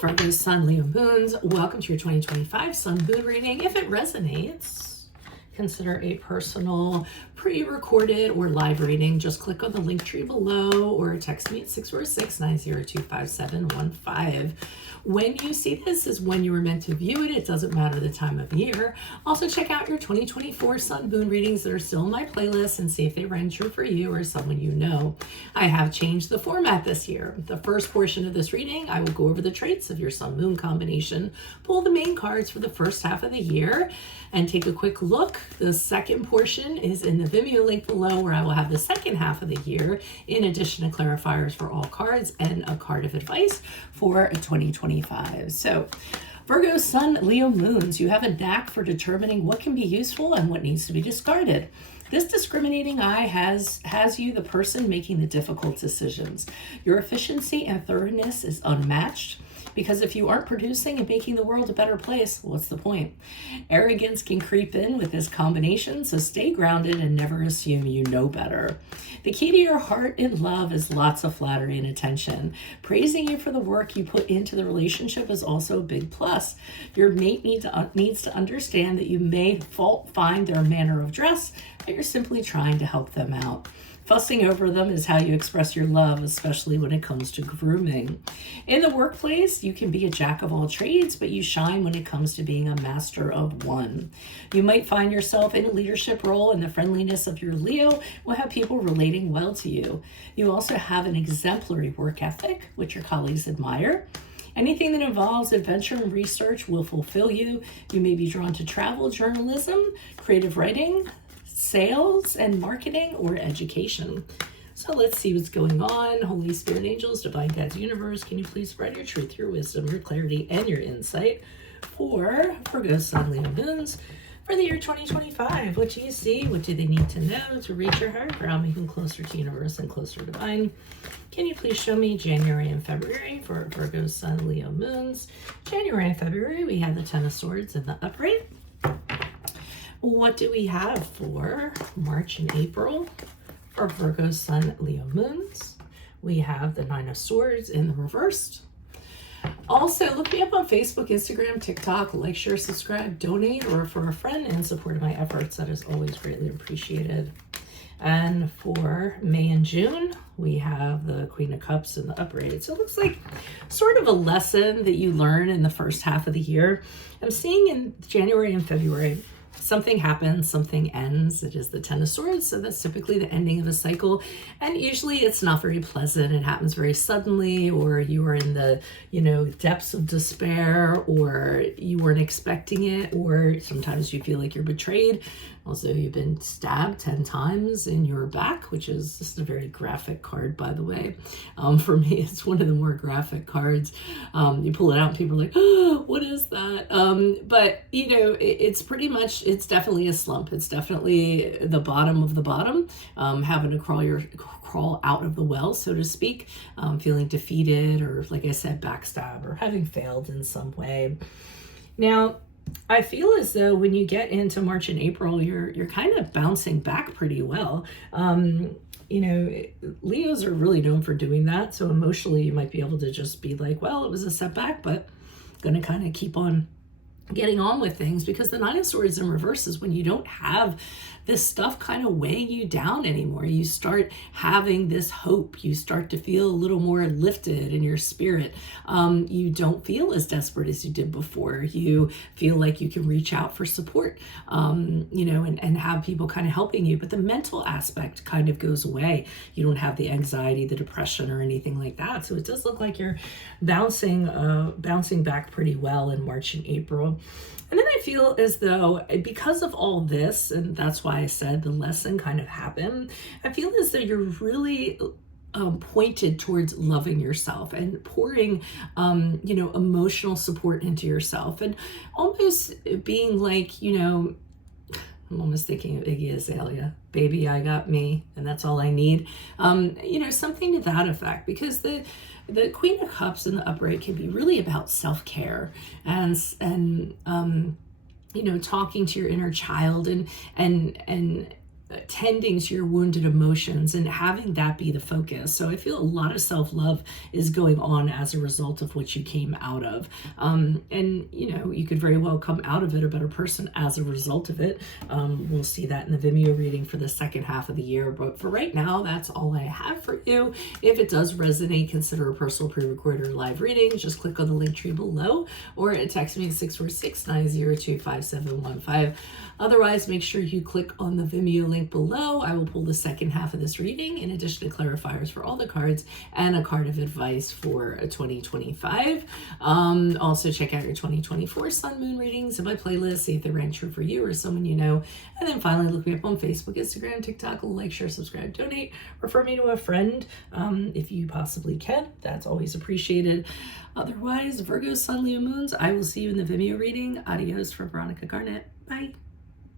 Virgo, Sun, Leo, Moons. Welcome to your 2025 Sun Moon reading. If it resonates, consider a personal, pre-recorded, or live reading. Just click on the link tree below or text me at 646-902-5715. When you see this is when you were meant to view it. It doesn't matter the time of year. Also, check out your 2024 Sun Moon readings that are still in my playlist and see if they rang true for you or someone you know. I have changed the format this year. The first portion of this reading, I will go over the traits of your Sun Moon combination, pull the main cards for the first half of the year, and take a quick look. The second portion is in the Vimeo link below, where I will have the second half of the year, in addition to clarifiers for all cards and a card of advice for 2025. So, Virgo, Sun, Leo, Moons, you have a knack for determining what can be useful and what needs to be discarded. This discriminating eye has you the person making the difficult decisions. Your efficiency and thoroughness is unmatched, because if you aren't producing and making the world a better place, what's the point? Arrogance can creep in with this combination, so stay grounded and never assume you know better. The key to your heart in love is lots of flattery and attention. Praising you for the work you put into the relationship is also a big plus. Your mate needs to understand that you may find their manner of dress, but you're simply trying to help them out. Fussing over them is how you express your love, especially when it comes to grooming. In the workplace, you can be a jack of all trades, but you shine when it comes to being a master of one. You might find yourself in a leadership role, and the friendliness of your Leo will have people relating well to you. You also have an exemplary work ethic, which your colleagues admire. Anything that involves adventure and research will fulfill you. You may be drawn to travel, journalism, creative writing, sales and marketing, or education. So let's see what's going on. Holy Spirit, angels, divine guides, universe, can you please spread your truth, your wisdom, your clarity, and your insight for Virgo, Sun, Leo, Moons for the year 2025? What do you see? What do they need to know to reach your higher ground, making closer to universe and closer to divine? Can you please show me January and February for Virgo, Sun, Leo, Moons? January and February, we have the Ten of Swords in the upright. What do we have for March and April for Virgo, Sun, Leo, Moons? We have the Nine of Swords in the reversed. Also, look me up on Facebook, Instagram, TikTok. Like, share, subscribe, donate, or refer a friend in support of my efforts. That is always greatly appreciated. And for May and June, we have the Queen of Cups in the upright. So it looks like sort of a lesson that you learn in the first half of the year. I'm seeing in January and February, something happens, something ends. It is the Ten of Swords, so that's typically the ending of a cycle. And usually it's not very pleasant. It happens very suddenly, or you are in the, depths of despair, or you weren't expecting it, or sometimes you feel like you're betrayed. Also, you've been stabbed 10 times in your back, which is just a very graphic card, by the way. For me, it's one of the more graphic cards. You pull it out and people are like, oh, what is that? But, it's pretty much, it's definitely a slump. It's definitely the bottom of the bottom, having to crawl out of the well, so to speak, feeling defeated, or, like I said, backstab, or having failed in some way. Now, I feel as though when you get into March and April, you're kind of bouncing back pretty well. Leos are really known for doing that. So emotionally, you might be able to just be like, well, it was a setback, but going to kind of keep on getting on with things, because the Nine of Swords in reverse is when you don't have this stuff kind of weighing you down anymore. You start having this hope. You start to feel a little more lifted in your spirit. You don't feel as desperate as you did before. You feel like you can reach out for support, and have people kind of helping you. But the mental aspect kind of goes away. You don't have the anxiety, the depression, or anything like that. So it does look like you're bouncing back pretty well in March and April. And then I feel as though, because of all this, and that's why I said the lesson kind of happened, I feel as though you're really pointed towards loving yourself and pouring, emotional support into yourself, and almost being like, I'm almost thinking of Iggy Azalea, baby, I got me, and that's all I need. Something to that effect, because the Queen of Cups in the upright can be really about self-care and talking to your inner child and tending to your wounded emotions and having that be the focus. So I feel a lot of self-love is going on as a result of what you came out of. And you know, you could very well come out of it a better person as a result of it. We'll see that in the Vimeo reading for the second half of the year. But for right now, that's all I have for you. If it does resonate, consider a personal pre-recorded or live reading. Just click on the link tree below or text me at 646-902-5715. Otherwise, make sure you click on the Vimeo link below. I will pull the second half of this reading in addition to clarifiers for all the cards and a card of advice for 2025. Also, check out your 2024 Sun Moon readings in my playlist. See if they ran true for you or someone you know. And then finally, look me up on Facebook, Instagram, TikTok. Like, share, subscribe, donate. Refer me to a friend if you possibly can. That's always appreciated. Otherwise, Virgo, Sun, Leo, Moons, I will see you in the Vimeo reading. Adios from Veronica Garnett. Bye.